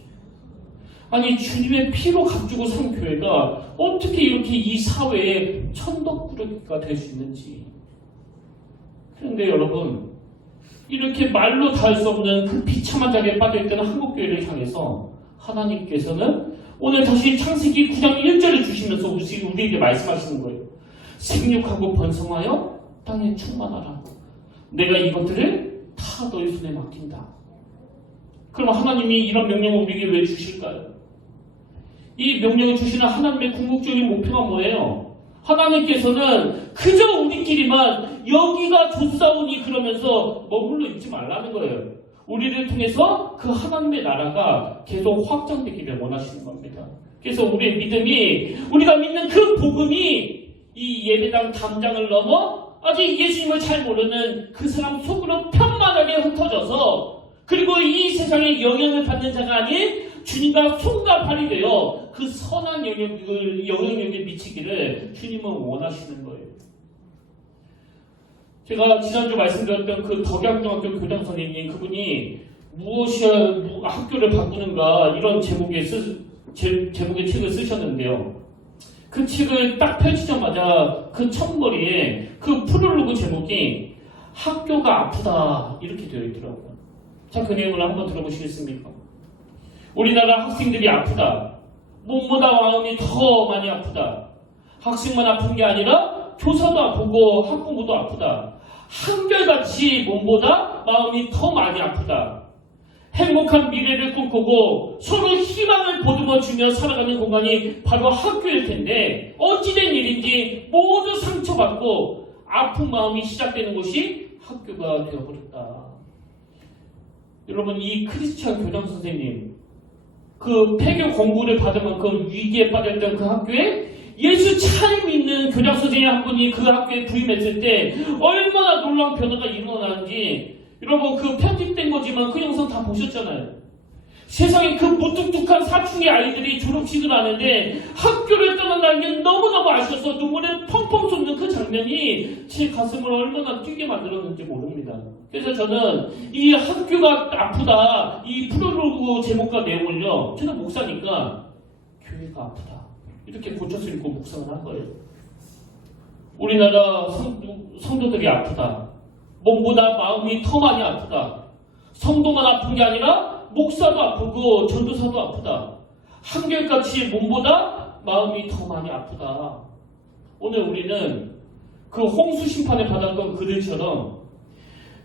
아니, 주님의 피로 값주고 산 교회가 어떻게 이렇게 이 사회의 천덕꾸러기가 될 수 있는지. 그런데 여러분, 이렇게 말로 다 할 수 없는 그 비참한 자리에 빠져있던 한국교회를 향해서 하나님께서는 오늘 다시 창세기 9장 1절을 주시면서 우리에게 말씀하시는 거예요. 생육하고 번성하여 땅에 충만하라. 내가 이것들을 다 너희 손에 맡긴다. 그럼 하나님이 이런 명령을 우리에게 왜 주실까요? 이 명령을 주시는 하나님의 궁극적인 목표가 뭐예요? 하나님께서는 그저 우리끼리만 여기가 좋사오니 그러면서 머물러 있지 말라는 거예요. 우리를 통해서 그 하나님의 나라가 계속 확장되기를 원하시는 겁니다. 그래서 우리의 믿음이, 우리가 믿는 그 복음이 이 예배당 담장을 넘어 아직 예수님을 잘 모르는 그 사람 속으로 편만하게 흩어져서, 그리고 이 세상에 영향을 받는 자가 아닌 주님과 손과 발이 되어 그 선한 영향력에 미치기를 주님은 원하시는 거예요. 제가 지난주 말씀드렸던 그 덕양중학교 교장 선생님, 그분이 무엇이야 학교를 바꾸는가 이런 제목의 책을 쓰셨는데요. 그 책을 딱 펼치자마자 그 첫머리에 그 프롤로그 제목이 학교가 아프다 이렇게 되어 있더라고요. 자, 그 내용을 한번 들어보시겠습니까? 우리나라 학생들이 아프다. 몸보다 마음이 더 많이 아프다. 학생만 아픈 게 아니라 교사도 아프고 학부모도 아프다. 한결같이 몸보다 마음이 더 많이 아프다. 행복한 미래를 꿈꾸고 서로 희망을 보듬어주며 살아가는 공간이 바로 학교일 텐데 어찌된 일인지 모두 상처받고 아픈 마음이 시작되는 곳이 학교가 되어버렸다. 여러분, 이 크리스찬 교장 선생님, 그 폐교 공부를 받을 만큼 위기에 빠졌던 그 학교에 예수 잘 믿는 교장 선생님 한 분이 그 학교에 부임했을 때 얼마나 놀라운 변화가 일어나는지 여러분, 그 편집된 거지만 그 영상 다 보셨잖아요. 세상에 그 무뚝뚝한 사춘기 아이들이 졸업식을 하는데 학교를 떠난다는 게 너무너무 아쉬워서 눈물에 펑펑 쏟는 그 장면이 제 가슴을 얼마나 뛰게 만들었는지 모릅니다. 그래서 저는 이 학교가 아프다 이 프롤로그 제목과 내용을요, 저는 목사니까 교회가 아프다 이렇게 고쳐서 읽고 묵상을 한 거예요. 우리나라 성도들이 아프다. 몸보다 마음이 더 많이 아프다. 성도만 아픈 게 아니라 목사도 아프고 전도사도 아프다. 한결같이 몸보다 마음이 더 많이 아프다. 오늘 우리는 그 홍수 심판을 받았던 그들처럼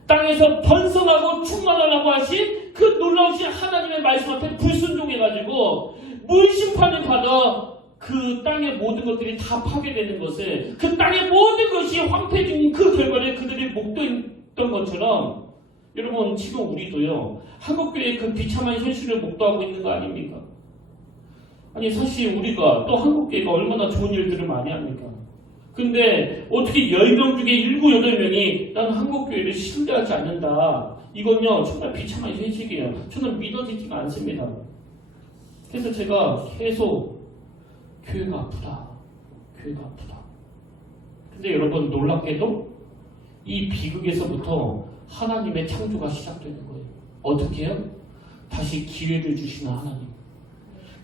땅에서 번성하고 충만하라고 하신 그 놀라우신 하나님의 말씀 앞에 불순종해가지고 물 심판을 받아 그 땅의 모든 것들이 다 파괴되는 것을, 그 땅의 모든 것이 황폐해진 그 결과를 그들이 목도했던 것처럼 여러분, 지금 우리도요, 한국교회의 그 비참한 현실을 목도하고 있는 거 아닙니까? 아니, 사실 우리가 또 한국교회가 얼마나 좋은 일들을 많이 합니까? 근데 어떻게 10명 중에 7, 8명이 나는 한국교회를 신뢰하지 않는다. 이건요, 정말 비참한 현실이에요. 저는 믿어지지가 않습니다. 그래서 제가 계속 교회가 아프다. 교회가 아프다. 근데 여러분, 놀랍게도 이 비극에서부터 하나님의 창조가 시작되는 거예요. 어떻게 해요? 다시 기회를 주시는 하나님.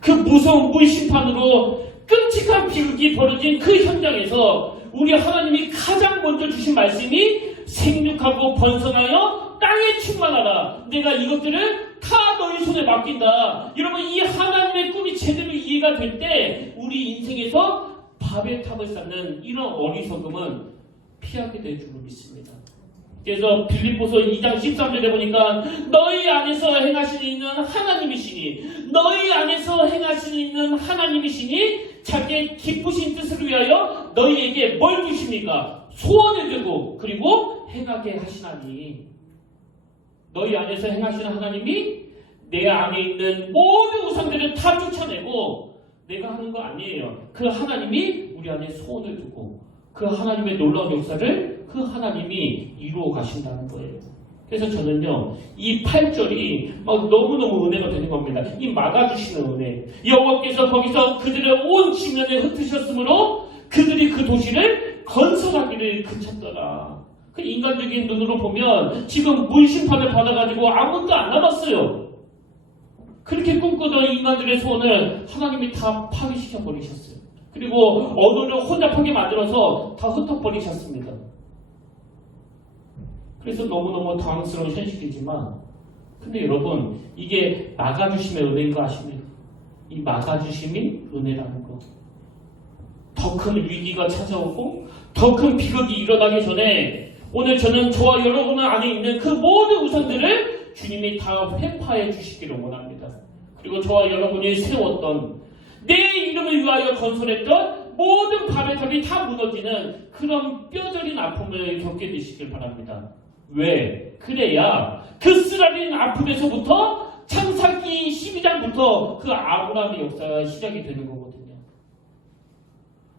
그 무서운 물심판으로 끔찍한 비극이 벌어진 그 현장에서 우리 하나님이 가장 먼저 주신 말씀이 생육하고 번성하여 땅에 충만하라. 내가 이것들을 다 너희 손에 맡긴다. 여러분, 이 하나님의 꿈이 제대로 이해가 될 때 우리 인생에서 바벨탑을 쌓는 이런 어리석음은 피하게 될 줄로 믿습니다. 그래서 빌립보서 2장 13절에 보니까 너희 안에서 행하시는 하나님이시니, 너희 안에서 행하시는 하나님이시니 자기의 기쁘신 뜻을 위하여 너희에게 뭘 주십니까? 소원을 들고 그리고 행하게 하시나니. 너희 안에서 행하시는 하나님이 내 안에 있는 모든 우상들을 다 쫓아내고, 내가 하는 거 아니에요. 그 하나님이 우리 안에 소원을 두고 그 하나님의 놀라운 역사를 그 하나님이 이루어 가신다는 거예요. 그래서 저는요, 이 8절이 막 너무너무 은혜가 되는 겁니다. 이 막아주시는 은혜. 여호와께서 거기서 그들의 온 지면에 흩으셨으므로 그들이 그 도시를 건설하기를 그쳤더라. 그 인간적인 눈으로 보면 지금 물심판을 받아가지고 아무것도 안 남았어요. 그렇게 꿈꾸던 인간들의 소원을 하나님이 다 파괴시켜 버리셨어요. 그리고 언어를 혼잡하게 만들어서 다 흩어버리셨습니다. 그래서 너무너무 당황스러운 현실이지만, 근데 여러분, 이게 막아주심의 은혜인 거 아십니까? 이 막아주심이 은혜라는 거. 더 큰 위기가 찾아오고 더 큰 비극이 일어나기 전에 오늘 저는 저와 여러분 안에 있는 그 모든 우상들을 주님이 다 회파해 주시기를 원합니다. 그리고 저와 여러분이 세웠던, 내 이름을 위하여 건설했던 모든 바벨탑이 다 무너지는 그런 뼈저린 아픔을 겪게 되시길 바랍니다. 왜? 그래야 그 쓰라린 아픔에서부터 창세기 12장부터 그 아브라함의 역사가 시작이 되는 거거든요.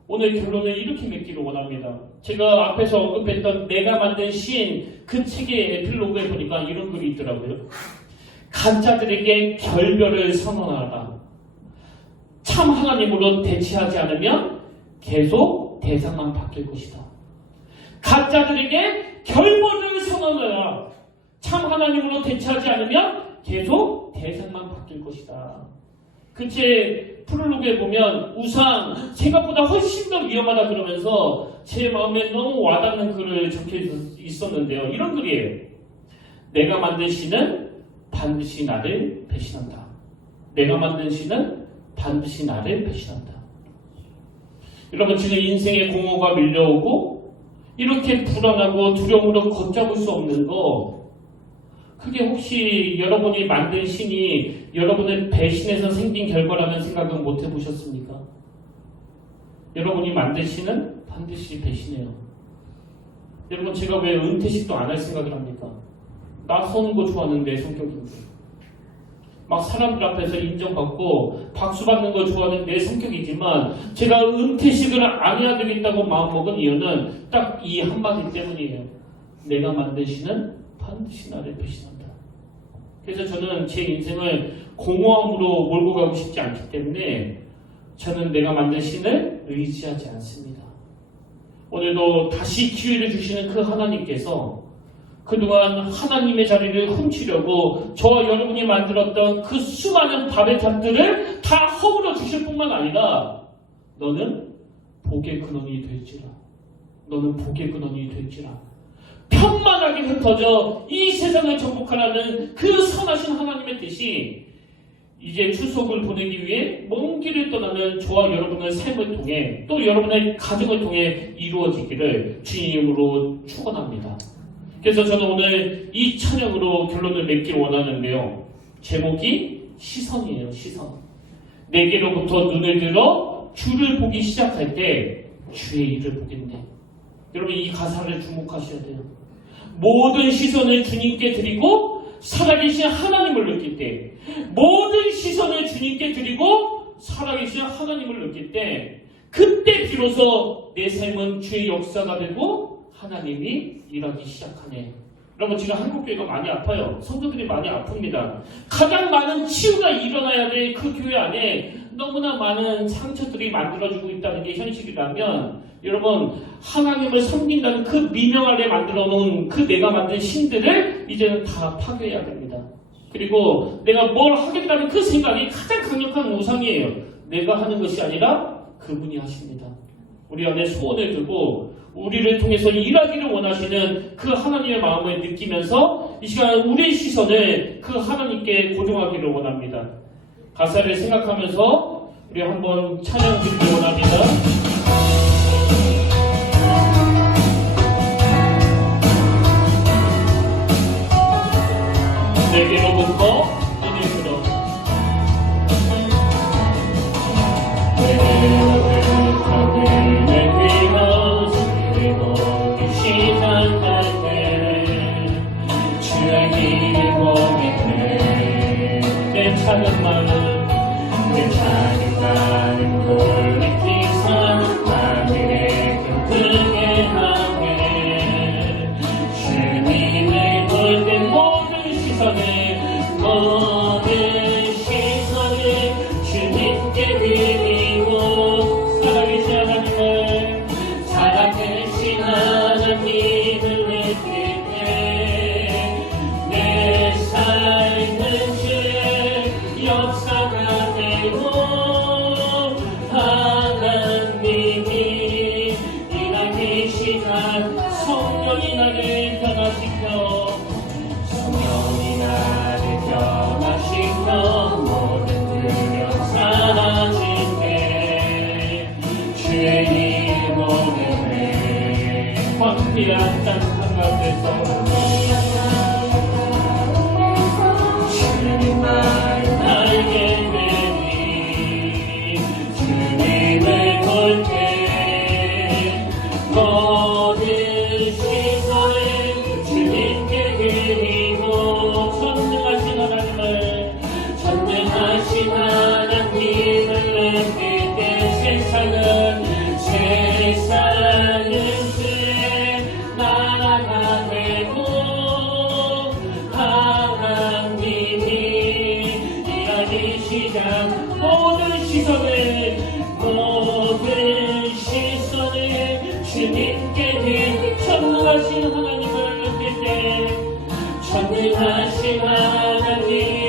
오늘 결론을 이렇게 맺기를 원합니다. 제가 앞에서 언급했던 내가 만든 시인 그 책의 에필로그에 보니까 이런 글이 있더라고요. 가짜들에게 결별을 선언하라. 참 하나님으로 대치하지 않으면 계속 대상만 바뀔 것이다. 가짜들에게 결별을 선언하라. 참 하나님으로 대치하지 않으면 계속 대상만 바뀔 것이다. 그 제 프롤로그에 보면 우상 생각보다 훨씬 더 위험하다 그러면서 제 마음에 너무 와닿는 글을 적혀 있었는데요. 이런 글이에요. 내가 만든 신은 반드시 나를 배신한다. 내가 만든 신은 반드시 나를 배신한다. 여러분, 지금 인생의 공허가 밀려오고 이렇게 불안하고 두려움으로 걷잡을 수 없는 거, 그게 혹시 여러분이 만든 신이 여러분을 배신해서 생긴 결과라는 생각은 못 해보셨습니까? 여러분이 만든 신은 반드시 배신해요. 여러분, 제가 왜 은퇴식도 안 할 생각을 합니까? 나서는 거 좋아하는 내 성격인데, 막 사람들 앞에서 인정받고 박수 받는 거 좋아하는 내 성격이지만 제가 은퇴식을 안 해야 되겠다고 마음먹은 이유는 딱 이 한마디 때문이에요. 내가 만든 신은 반드시 나를 배신한다. 그래서 저는 제 인생을 공허함으로 몰고 가고 싶지 않기 때문에 저는 내가 만든 신을 의지하지 않습니다. 오늘도 다시 기회를 주시는 그 하나님께서 그동안 하나님의 자리를 훔치려고 저와 여러분이 만들었던 그 수많은 바벨탑들을 다 허물어 주실 뿐만 아니라 너는 복의 근원이 될지라, 너는 복의 근원이 될지라, 편만하게 흩어져 이 세상을 정복하라는 그 선하신 하나님의 뜻이 이제 추석을 보내기 위해 먼 길을 떠나는 저와 여러분의 삶을 통해 또 여러분의 가정을 통해 이루어지기를 주님으로 축원합니다. 그래서 저는 오늘 이 찬양으로 결론을 맺길 원하는데요. 제목이 시선이에요. 시선. 내게로부터 눈을 들어 주를 보기 시작할 때 주의 일을 보겠네. 여러분, 이 가사를 주목하셔야 돼요. 모든 시선을 주님께 드리고 살아계신 하나님을 느낄 때, 모든 시선을 주님께 드리고 살아계신 하나님을 느낄 때, 그때 비로소 내 삶은 주의 역사가 되고 하나님이 일하기 시작하네. 여러분, 지금 한국교회가 많이 아파요. 성도들이 많이 아픕니다. 가장 많은 치유가 일어나야 될 그 교회 안에 너무나 많은 상처들이 만들어지고 있다는 게 현실이라면, 여러분, 하나님을 섬긴다는 그 미명 아래 만들어 놓은 그 내가 만든 신들을 이제는 다 파괴해야 됩니다. 그리고 내가 뭘 하겠다는 그 생각이 가장 강력한 우상이에요. 내가 하는 것이 아니라 그분이 하십니다. 우리 안에 소원을 두고 우리를 통해서 일하기를 원하시는 그 하나님의 마음을 느끼면서 이 시간 우리의 시선을 그 하나님께 고정하기를 원합니다. 가사를 생각하면서 우리 한번 찬양 드리기 원합니다. 내게로부터 눈을 들어 내 작은 마음 돌이키사 하늘에 크게 하게 주님을 볼 때 모든 시선을 주님께 드리고 살아계신 하나님을 느낄 때 내 삶은 주의 역사가 되고 하나님이 일하기 시작 성령이 나를 변화시켜 모든 두려움 사라지게 주의 이름 보내네. 황폐한 땅 한가운데서 주님 날 알게 되니 주님을 볼 때 모든 시선을 주님께 드리고 전능하신 하나님을 느낄 때 세상은 주의 나라가 되고 하나님이 일하기 시작 모든 시선을 주님께 드린 전능하신 하나님을 느낄 때 전능하신 하나님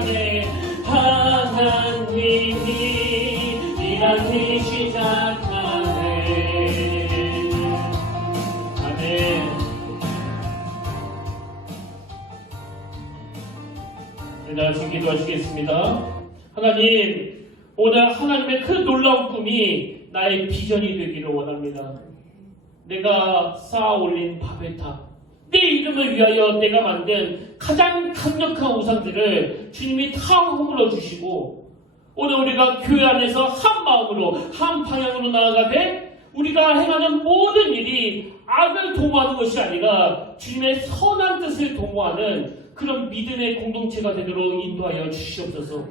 시작하네. 하나님이 일하기 시작하네. 아멘. 네, 같이 기도하시겠습니다. 하나님, 오늘 하나님의 그 놀라운 꿈이 나의 비전이 되기를 원합니다. 내가 쌓아 올린 바벨탑, 내 이름을 위하여 내가 만든 가장 강력한 우상들을 주님이 다 허물어 주시고, 오늘 우리가 교회 안에서 한 마음으로 한 방향으로 나아가되 우리가 행하는 모든 일이 악을 도모하는 것이 아니라 주님의 선한 뜻을 도모하는 그런 믿음의 공동체가 되도록 인도하여 주시옵소서.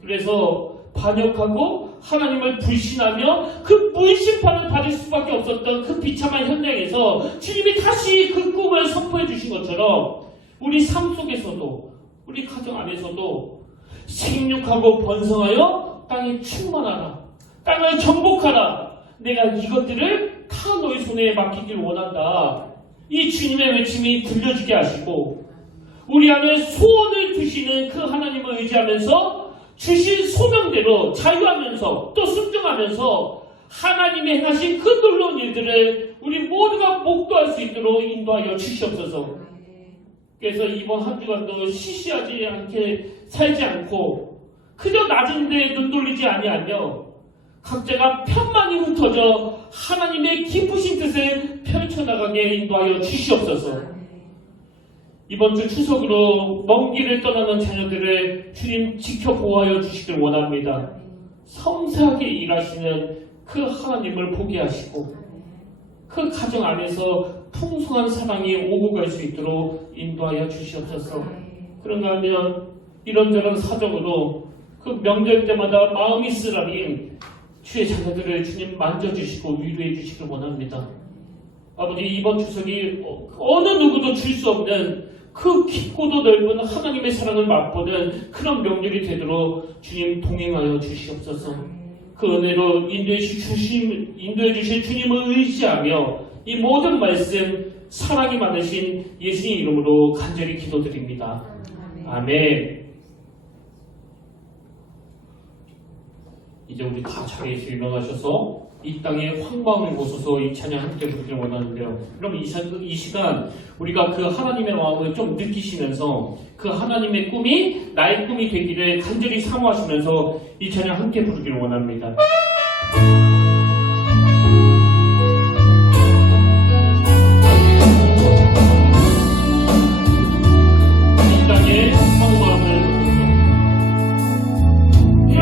그래서 반역하고 하나님을 불신하며 그 불신판을 받을 수밖에 없었던 그 비참한 현장에서 주님이 다시 그 꿈을 선포해 주신 것처럼 우리 삶 속에서도, 우리 가정 안에서도 생육하고 번성하여 땅에 충만하라, 땅을 정복하라, 내가 이것들을 다 너의 손에 맡기길 원한다, 이 주님의 외침이 들려주게 하시고 우리 안에 소원을 두시는 그 하나님을 의지하면서 주신 소명대로 자유하면서 또 순종하면서 하나님이 행하신 그 놀라운 일들을 우리 모두가 목도할 수 있도록 인도하여 주시옵소서. 그래서 이번 한 주간도 시시하지 않게 살지 않고 그저 낮은 데에 눈 돌리지 아니하며 각자가 편만이 흩어져 하나님의 기쁘신 뜻을 펼쳐나가게 인도하여 주시옵소서. 이번 주 추석으로 먼 길을 떠나는 자녀들을 주님 지켜보호하여 주시길 원합니다. 섬세하게 일하시는 그 하나님을 보게 하시고 그 가정 안에서 풍성한 사랑이 오고 갈 수 있도록 인도하여 주시옵소서. 그런가 하면 이런저런 사정으로 그 명절 때마다 마음이 쓰라린 주의 자녀들을 주님 만져주시고 위로해 주시길 원합니다. 아버지, 이번 추석이 어느 누구도 줄 수 없는 그 깊고도 넓은 하나님의 사랑을 맛보는 그런 명절이 되도록 주님 동행하여 주시옵소서. 그 은혜로 인도해 주실 주님을 의지하며 이 모든 말씀 사랑이 많으신 예수님 이름으로 간절히 기도드립니다. 아멘. 이제 우리 다 자리에서 일어나셔서 이 땅에 황방을 벗어서 이 찬양 함께 부르기를 원하는데요. 그럼 이 시간 우리가 그 하나님의 마음을 좀 느끼시면서 그 하나님의 꿈이 나의 꿈이 되기를 간절히 사모하시면서 이 찬양 함께 부르기를 원합니다. 이 땅에 황방을 이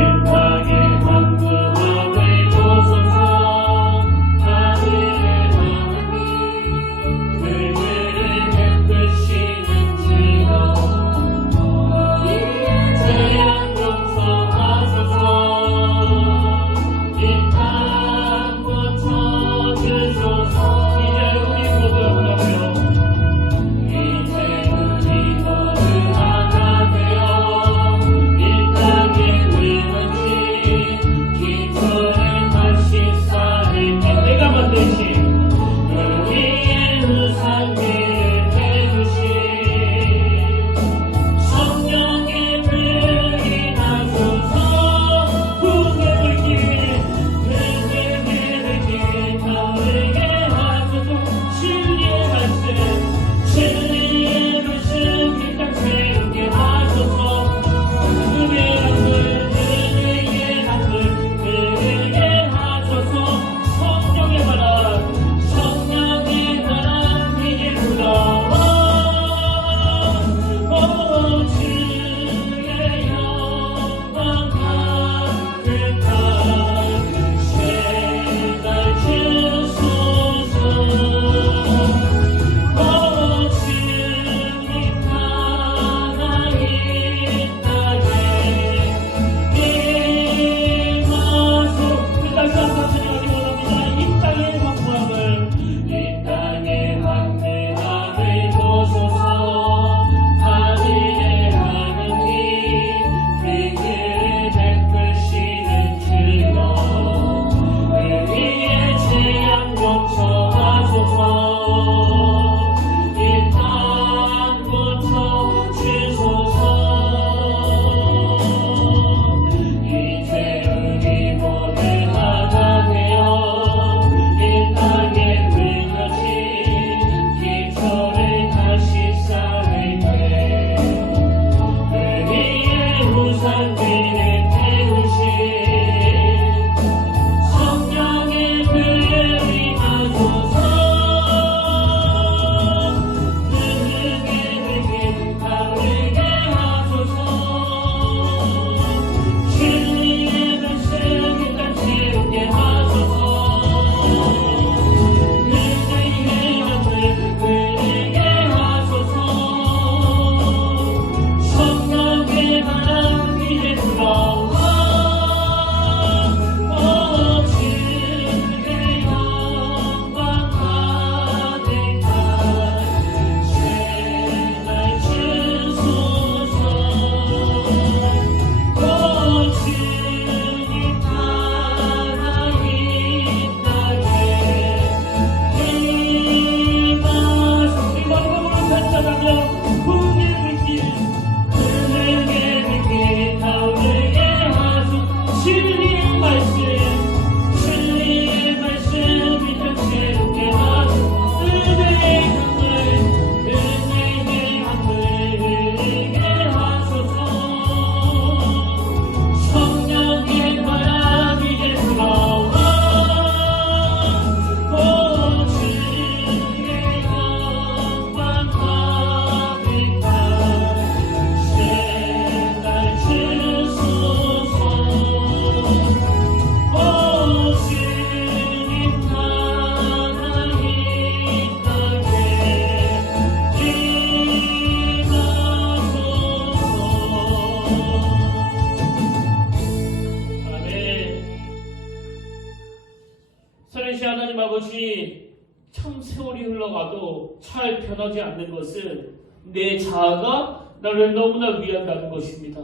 것이 참 세월이 흘러가도 잘 변하지 않는 것은 내 자아가 나를 너무나 위한다는 것입니다.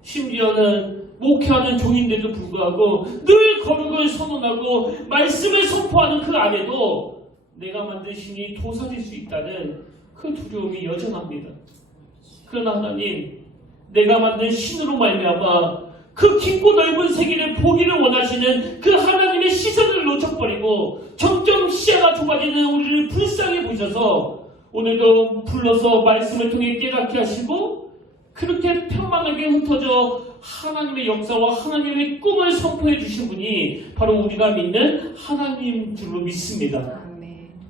심지어는 목회하는 종인데도 불구하고 늘 거룩을 선언하고 말씀을 선포하는 그 안에도 내가 만든 신이 도사릴 수 있다는 그 두려움이 여전합니다. 그러나 하나님, 내가 만든 신으로 말미암아 그 깊고 넓은 세계를 보기를 원하시는 그 하나님의 시선을 놓쳐버리고 점점 시야가 좁아지는 우리를 불쌍히 보셔서 오늘도 불러서 말씀을 통해 깨닫게 하시고 그렇게 평안하게 흩어져 하나님의 역사와 하나님의 꿈을 선포해 주신 분이 바로 우리가 믿는 하나님 줄로 믿습니다.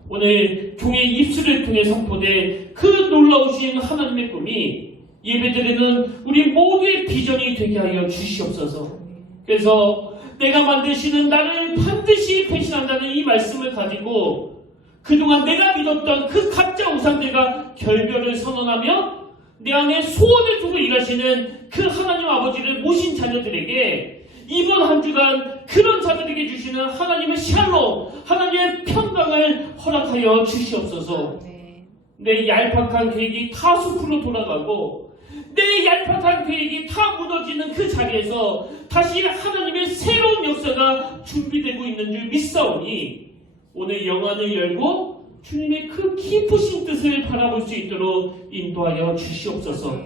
오늘 종의 입술을 통해 선포된 그 놀라우신 하나님의 꿈이 예배드리는 우리 모두의 비전이 되게 하여 주시옵소서. 그래서 내가 만드시는 나를 반드시 배신한다는 이 말씀을 가지고 그동안 내가 믿었던 그 가짜 우상들과 결별을 선언하며 내 안에 소원을 두고 일하시는 그 하나님 아버지를 모신 자녀들에게 이번 한 주간 그런 자들에게 주시는 하나님의 샬롬, 하나님의 평강을 허락하여 주시옵소서. 내 얄팍한 계획이 다 숲으로 돌아가고 내 얄팍한 계획이 다 무너지는 그 자리에서 다시 하나님의 새로운 역사가 준비되고 있는 줄 믿사오니 오늘 영안을 열고 주님의 그 깊으신 뜻을 바라볼 수 있도록 인도하여 주시옵소서.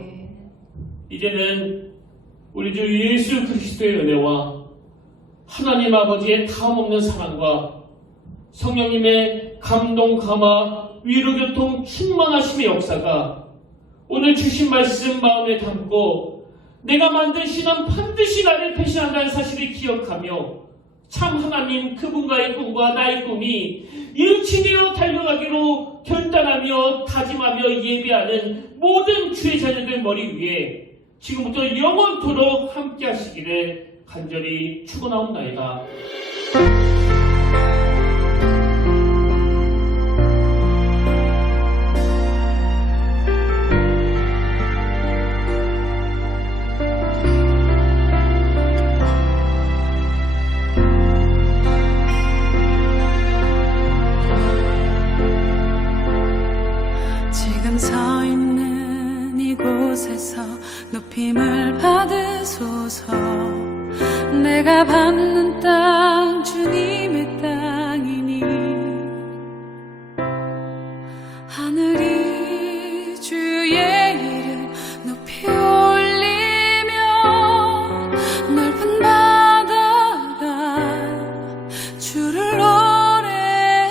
이제는 우리 주 예수 그리스도의 은혜와 하나님 아버지의 다함없는 사랑과 성령님의 감동, 감화, 위로, 교통, 충만하심의 역사가 오늘 주신 말씀 마음에 담고 내가 만든 신은 반드시 나를 배신한다는 사실을 기억하며 참 하나님 그분과의 꿈과 나의 꿈이 일치되어 달려가기로 결단하며 다짐하며 예배하는 모든 주의 자녀들 머리 위에 지금부터 영원토록 함께 하시기를 간절히 축원하옵나이다. 지금 서 있는 이곳에서 높임을 받으소서. 내가 밟는 땅 주님의 땅이니 하늘이 주의 이름 높이 올리며 넓은 바다가 주를 노래해.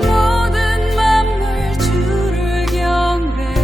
모든 만물 주를 경배해.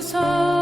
주소서